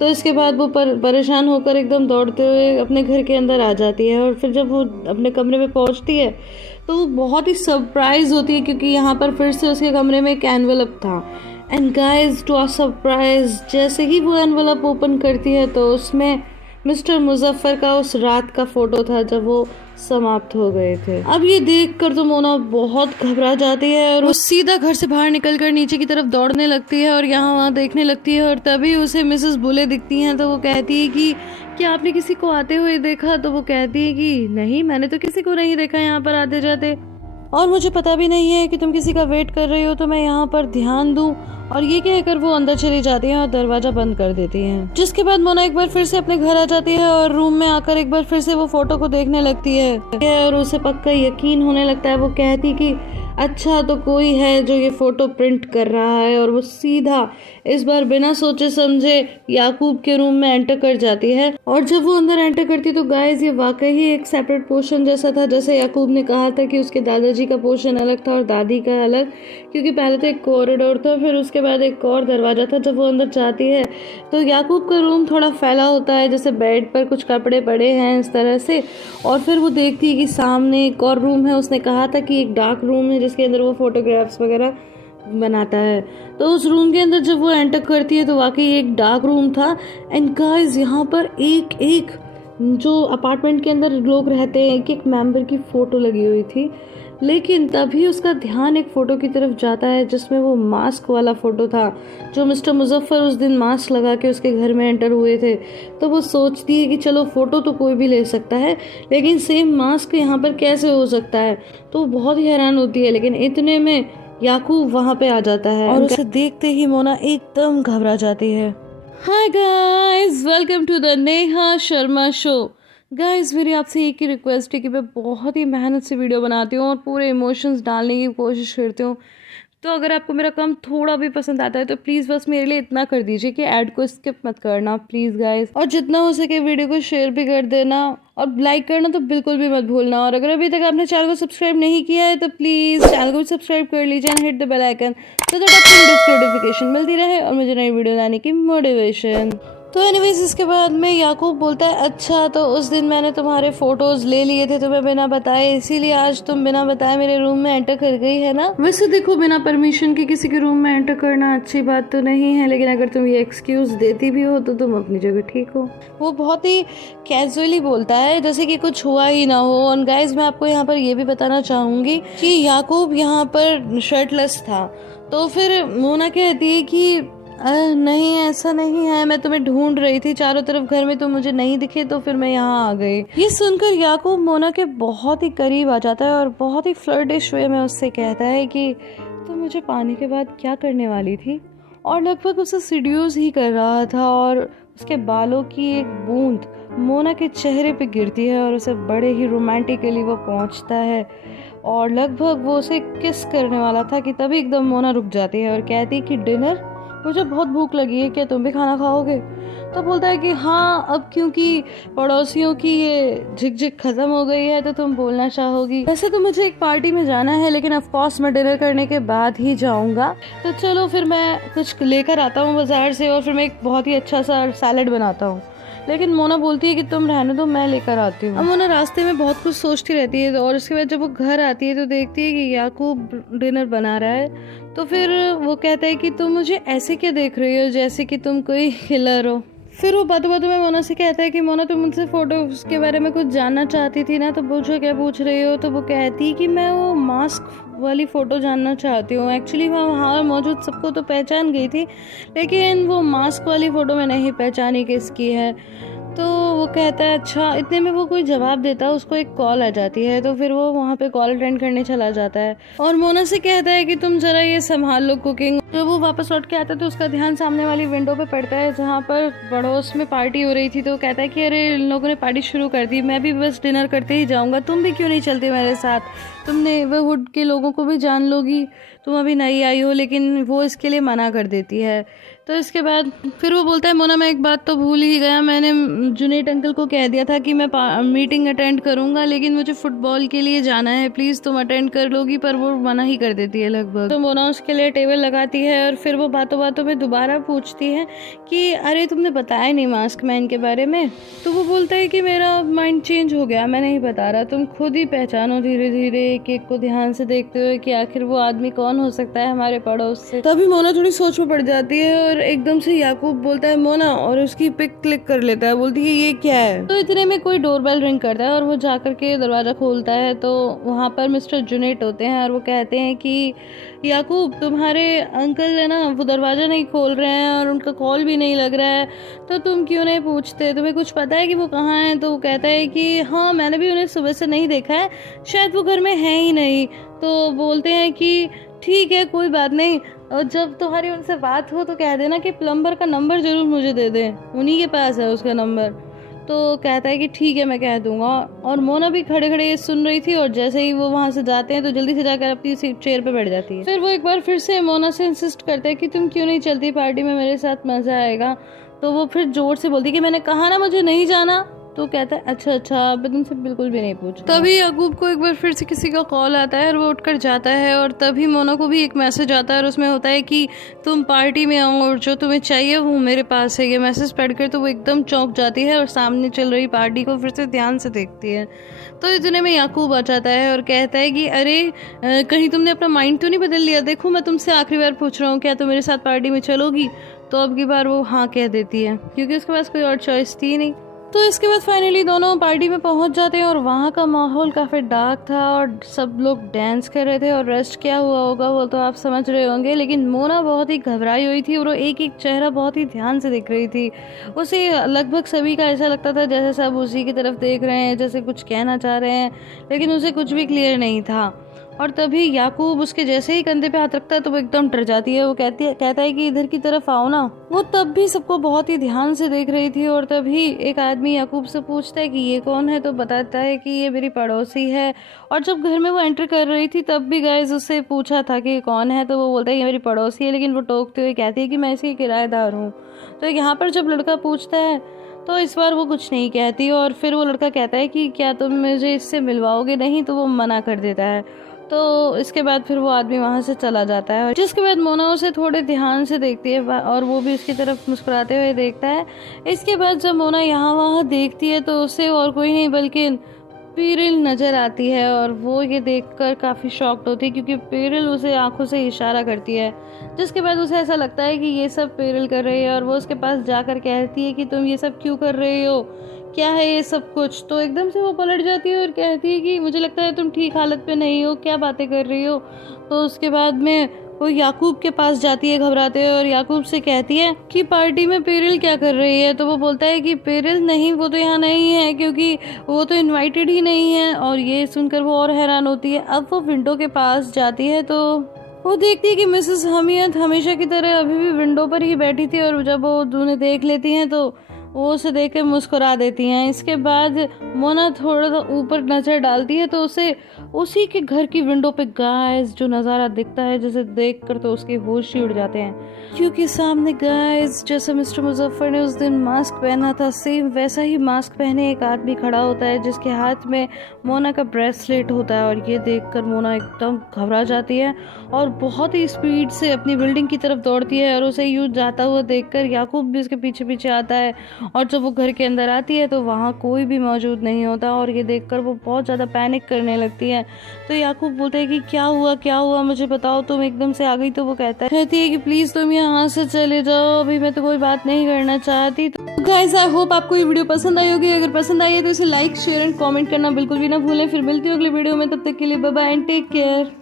तो इसके बाद वो परेशान होकर एकदम दौड़ते हुए अपने घर के अंदर आ जाती है। और फिर जब वो अपने कमरे में पहुंचती है तो वो बहुत ही सरप्राइज होती है, क्योंकि यहाँ पर फिर से उसके कमरे में एक एनवेलप था। And guys, to our surprise, जैसे ही वो एनवेलप ओपन करती है तो उसमें मिस्टर मुजफ्फर का उस रात का फोटो था जब वो समाप्त हो गए थे। अब ये देखकर तो मोना बहुत घबरा जाती है और वो सीधा घर से बाहर निकलकर नीचे की तरफ दौड़ने लगती है और यहाँ वहाँ देखने लगती है। और तभी उसे मिसेस बुले दिखती हैं, तो वो कहती है कि क्या आपने किसी को आते हुए देखा? तो वो कहती है कि नहीं, मैंने तो किसी को नहीं देखा यहाँ पर आते जाते, और मुझे पता भी नहीं है कि तुम किसी का वेट कर रही हो, तो मैं यहाँ पर ध्यान दूं। और ये कहकर वो अंदर चली जाती हैं और दरवाजा बंद कर देती हैं। जिसके बाद मोना एक बार फिर से अपने घर आ जाती है और रूम में आकर एक बार फिर से वो फोटो को देखने लगती है और उसे पक्का यकीन होने लगता है। वो कहती कि अच्छा, तो कोई है जो ये फोटो प्रिंट कर रहा है। और वो सीधा इस बार बिना सोचे समझे याकूब के रूम में एंटर कर जाती है। और जब वो अंदर एंटर करती तो गाइस, ये वाकई ही एक सेपरेट पोर्शन जैसा था। जैसे याकूब ने कहा था कि उसके दादाजी का पोर्शन अलग था और दादी का अलग, क्योंकि पहले तो एक कॉरिडोर था, फिर उसके बाद एक और दरवाजा था। जब वो अंदर जाती है तो याकूब का रूम थोड़ा फैला होता है, जैसे बेड पर कुछ कपड़े पड़े हैं इस तरह से। और फिर वो देखती है कि सामने एक और रूम है। उसने कहा था कि एक डार्क रूम है जिसके अंदर वो फोटोग्राफ्स वगैरह बनाता है। तो उस रूम के अंदर जब वो एंटर करती है तो वाकई एक डार्क रूम था। एंड गाइस, यहाँ पर एक एक जो अपार्टमेंट के अंदर लोग रहते हैं, एक एक मेंबर की फ़ोटो लगी हुई थी। लेकिन तभी उसका ध्यान एक फ़ोटो की तरफ जाता है जिसमें वो मास्क वाला फ़ोटो था, जो मिस्टर मुजफ्फर उस दिन मास्क लगा के उसके घर में एंटर हुए थे। तो वो सोचती है कि चलो फ़ोटो तो कोई भी ले सकता है, लेकिन सेम मास्क यहाँ पर कैसे हो सकता है। तो वो बहुत ही हैरान होती है, लेकिन इतने में याकूब वहाँ पे आ जाता है और उसे देखते ही मोना एकदम घबरा जाती है। Hi guys, welcome to the Neha Sharma show. Guys, मेरी आपसे एक ही रिक्वेस्ट है कि मैं बहुत ही मेहनत से वीडियो बनाती हूँ और पूरे इमोशंस डालने की कोशिश करती हूँ। तो अगर आपको मेरा काम थोड़ा भी पसंद आता है तो प्लीज़ बस मेरे लिए इतना कर दीजिए कि ऐड को स्किप मत करना प्लीज़ गाइस। और जितना हो सके वीडियो को शेयर भी कर देना और लाइक करना तो बिल्कुल भी मत भूलना। और अगर अभी तक आपने चैनल को सब्सक्राइब नहीं किया है तो प्लीज़ चैनल को सब्सक्राइब कर लीजिए and hit the bell icon, so that आपको वीडियोस की नोटिफिकेशन मिलती रहे और मुझे नई वीडियो लाने की मोटिवेशन। तो एनीवेज, इसके बाद में याकूब बोलता है अच्छा, तो उस दिन मैंने तुम्हारे फोटोज ले लिए थे तुम्हें बिना बताए, इसीलिए आज तुम बिना बताए मेरे रूम में एंटर कर गई है ना। वैसे देखो, बिना परमिशन के किसी के रूम में एंटर करना अच्छी बात तो नहीं है, लेकिन अगर तुम ये एक्सक्यूज देती भी हो तो तुम अपनी जगह ठीक हो। वो बहुत ही कैजुअली बोलता है जैसे कि कुछ हुआ ही ना हो। और गाइस, मैं आपको यहाँ पर ये भी बताना चाहूंगी कि याकूब यहाँ पर शर्टलेस था। तो फिर मोना कहती है कि नहीं, ऐसा नहीं है, मैं तुम्हें ढूंढ रही थी चारों तरफ घर में, तुम मुझे नहीं दिखे तो फिर मैं यहाँ आ गई। ये सुनकर याकूब मोना के बहुत ही करीब आ जाता है और बहुत ही फ्लर्टिश वे में उससे कहता है कि तुम मुझे पाने के बाद क्या करने वाली थी। और लगभग उसे सीड्यूस ही कर रहा था और उसके बालों की एक बूंद मोना के चेहरे पे गिरती है और उसे बड़े ही रोमांटिकली वो पहुंचता है और लगभग वो उसे किस करने वाला था कि तभी एकदम मोना रुक जाती है और कहती है कि डिनर, मुझे बहुत भूख लगी है, क्या तुम भी खाना खाओगे? तो बोलता है कि हाँ, अब क्योंकि पड़ोसियों की ये झिकझिक खत्म हो गई है तो तुम बोलना चाहोगी। वैसे तो मुझे एक पार्टी में जाना है, लेकिन ऑफ कोर्स मैं डिनर करने के बाद ही जाऊंगा। तो चलो फिर मैं कुछ लेकर आता हूँ बाजार से और फिर मैं एक बहुत ही अच्छा सा सैलेड बनाता हूँ। लेकिन मोना बोलती है कि तुम रहने दो, मैं लेकर आती हूँ। अब मोना रास्ते में बहुत कुछ सोचती रहती है और उसके बाद जब वो घर आती है तो देखती है कि याकूब डिनर बना रहा है। तो फिर वो कहता है कि तुम मुझे ऐसे क्या देख रही हो जैसे कि तुम कोई किलर हो। फिर वो बातों बातों में मोना से कहता है कि मोना, तुम मुझसे फोटोज के बारे में कुछ जानना चाहती थी ना, तो पूछो क्या पूछ रही हो। तो वो कहती है कि मैं वो मास्क वाली फ़ोटो जानना चाहती हूँ। एक्चुअली मैं वहाँ मौजूद सबको तो पहचान गई थी, लेकिन वो मास्क वाली फ़ोटो में नहीं पहचानी किसकी है। तो वो कहता है अच्छा। इतने में वो कोई जवाब देता है, उसको एक कॉल आ जाती है। तो फिर वो वहाँ पे कॉल अटेंड करने चला जाता है और मोना से कहता है कि तुम ज़रा ये संभाल लो कुकिंग। जब वो वापस लौट के आता है तो उसका ध्यान सामने वाली विंडो पे पड़ता है जहाँ पर पड़ोस में पार्टी हो रही थी। तो वो कहता है कि अरे, इन लोगों ने पार्टी शुरू कर दी, मैं भी बस डिनर करते ही जाऊँगा, तुम भी क्यों नहीं चलती मेरे साथ। तुम नेबरहुड के लोगों को भी जान लोगी, तुम अभी नई आई हो, लेकिन वो इसके लिए मना कर देती है। तो इसके बाद फिर वो बोलता है मोना मैं एक बात तो भूल ही गया, मैंने जुनैद अंकल को कह दिया था कि मैं मीटिंग अटेंड करूंगा, लेकिन मुझे फुटबॉल के लिए जाना है, प्लीज़ तुम अटेंड कर लोगी, पर वो मना ही कर देती है लगभग। तो मोना उसके लिए टेबल लगाती है और फिर वो बातों बातों में दोबारा पूछती है कि अरे तुमने बताया नहीं मास्क मैन के बारे में। तो वो बोलता है कि मेरा माइंड चेंज हो गया, मैं नहीं बता रहा, तुम खुद ही पहचानो धीरे धीरे एक एक को ध्यान से देखते हुए कि आखिर वो आदमी कौन हो सकता है हमारे पड़ोस से। तभी मोना थोड़ी सोच में पड़ जाती है और एकदम से याकूब बोलता है मोना, और उसकी पिक क्लिक कर लेता है, बोलती है ये क्या है। तो इतने में कोई डोरबेल रिंग करता है और वो जाकर के दरवाजा खोलता है तो वहाँ पर मिस्टर जुनैद होते हैं और वो कहते हैं कि याकूब तुम्हारे अंकल है ना वो दरवाजा नहीं खोल रहे हैं और उनका कॉल भी नहीं लग रहा है, तो तुम क्यों नहीं पूछते, तुम्हें कुछ पता है कि वो कहाँ हैं। तो वो कहता है कि हाँ मैंने भी उन्हें सुबह से नहीं देखा है, शायद वो घर में है ही नहीं। तो बोलते हैं कि ठीक है कोई बात नहीं, और जब तुम्हारी उनसे बात हो तो कह देना कि प्लम्बर का नंबर जरूर मुझे दे दे, उन्हीं के पास है उसका नंबर। तो कहता है कि ठीक है मैं कह दूंगा। और मोना भी खड़े खड़े ये सुन रही थी और जैसे ही वो वहाँ से जाते हैं तो जल्दी से जाकर अपनी सीट चेयर पे बैठ जाती है। फिर वो एक बार फिर से मोना से इंसिस्ट करते हैं कि तुम क्यों नहीं चलती पार्टी में, मेरे साथ मजा आएगा। तो वो फिर जोर से बोलती कि मैंने कहा ना मुझे नहीं जाना। तो कहता है अच्छा मैं तुमसे बिल्कुल भी नहीं पूछ। तभी याकूब को एक बार फिर से किसी का कॉल आता है और वो उठकर जाता है और तभी मोना को भी एक मैसेज आता है और उसमें होता है कि तुम पार्टी में आओ और जो तुम्हें चाहिए वो मेरे पास है। ये मैसेज पढ़कर तो वो एकदम चौंक जाती है और सामने चल रही पार्टी को फिर से ध्यान से देखती है। तो इतने में याकूब आ जाता है और कहता है कि अरे कहीं तुमने अपना माइंड तो नहीं बदल लिया, देखो मैं तुमसे आखिरी बार पूछ रहा हूँ क्या तुम मेरे साथ पार्टी में चलोगी। तो अब की बार वो हाँ कह देती है क्योंकि उसके पास कोई और चॉइस थी नहीं। तो इसके बाद फाइनली दोनों पार्टी में पहुंच जाते हैं और वहाँ का माहौल काफ़ी डार्क था और सब लोग डांस कर रहे थे और रेस्ट क्या हुआ होगा वो तो आप समझ रहे होंगे। लेकिन मोना बहुत ही घबराई हुई थी और वो एक एक चेहरा बहुत ही ध्यान से देख रही थी। उसे लगभग सभी का ऐसा लगता था जैसे सब उसी की तरफ देख रहे हैं, जैसे कुछ कहना चाह रहे हैं, लेकिन उसे कुछ भी क्लियर नहीं था। और तभी याकूब उसके जैसे ही कंधे पे हाथ रखता है तो वो एकदम डर जाती है। वो कहता है कि इधर की तरफ आओ ना। वो तब भी सबको बहुत ही ध्यान से देख रही थी और तभी एक आदमी याकूब से पूछता है कि ये कौन है। तो बताता है कि ये मेरी पड़ोसी है। और जब घर में वो एंटर कर रही थी तब भी गाइस उससे पूछा था कि कौन है, तो वो बोलता है ये मेरी पड़ोसी है, लेकिन वो टोकते हुए कहती है कि मैं इसकी किराएदार हूँ। तो यहाँ पर जब लड़का पूछता है तो इस बार वो कुछ नहीं कहती और फिर वो लड़का कहता है कि क्या तुम मुझे इससे मिलवाओगे, नहीं, तो वो मना कर देता है। तो इसके बाद फिर वो आदमी वहाँ से चला जाता है, जिसके बाद मोना उसे थोड़े ध्यान से देखती है और वो भी उसकी तरफ मुस्कुराते हुए देखता है। इसके बाद जब मोना यहाँ वहाँ देखती है तो उसे और कोई नहीं बल्कि पेरिल नज़र आती है और वो ये देखकर काफ़ी शॉक्ड होती है क्योंकि पेरिल उसे आंखों से इशारा करती है, जिसके बाद उसे ऐसा लगता है कि ये सब पेरिल कर रही है और वो उसके पास जाकर कहती है कि तुम ये सब क्यों कर रही हो, क्या है ये सब कुछ। तो एकदम से वो पलट जाती है और कहती है कि मुझे लगता है तुम ठीक हालत पे नहीं हो, क्या बातें कर रही हो। तो उसके बाद में वो याकूब के पास जाती है घबराते हुए और याकूब से कहती है कि पार्टी में पेरिल क्या कर रही है। तो वो बोलता है कि पेरिल नहीं, वो तो यहाँ नहीं है क्योंकि वो तो इनवाइटेड ही नहीं है। और ये सुनकर वो और हैरान होती है। अब वो विंडो के पास जाती है तो वो देखती है कि मिसेस हमीयत हमेशा की तरह अभी भी विंडो पर ही बैठी थी और जब वो उन्हें देख लेती हैं तो वो उसे देख कर मुस्कुरा देती हैं। इसके बाद मोना थोड़ा सा ऊपर नज़र डालती है तो उसे उसी के घर की विंडो पे गाइस जो नज़ारा दिखता है, जैसे देखकर तो उसके होश ही उड़ जाते हैं क्योंकि सामने गाइस जैसे मिस्टर मुजफ्फर ने उस दिन मास्क पहना था सेम वैसा ही मास्क पहने एक आदमी खड़ा होता है जिसके हाथ में मोना का ब्रेसलेट होता है। और ये देखकर मोना एकदम घबरा जाती है और बहुत ही स्पीड से अपनी बिल्डिंग की तरफ दौड़ती है और उसे यूँ जाता हुआ देखकर याकूब भी उसके पीछे पीछे आता है। और जब वो घर के अंदर आती है तो वहाँ कोई भी मौजूद नहीं होता और ये देखकर वो बहुत ज़्यादा पैनिक करने लगती है। तो याकूब बोलते हैं कि क्या हुआ मुझे बताओ, तुम एकदम से आ गई। तो वो कहती है कि प्लीज़ तुम यहाँ से चले जाओ, अभी मैं तो कोई बात नहीं करना चाहती। तो गाइस आई होप आपको ये वीडियो पसंद आई होगी। अगर पसंद आई है तो इसे लाइक शेयर एंड कॉमेंट करना बिल्कुल भी ना भूलें। फिर मिलती हूँ अगली वीडियो में, तब तक के लिए bye bye and take care.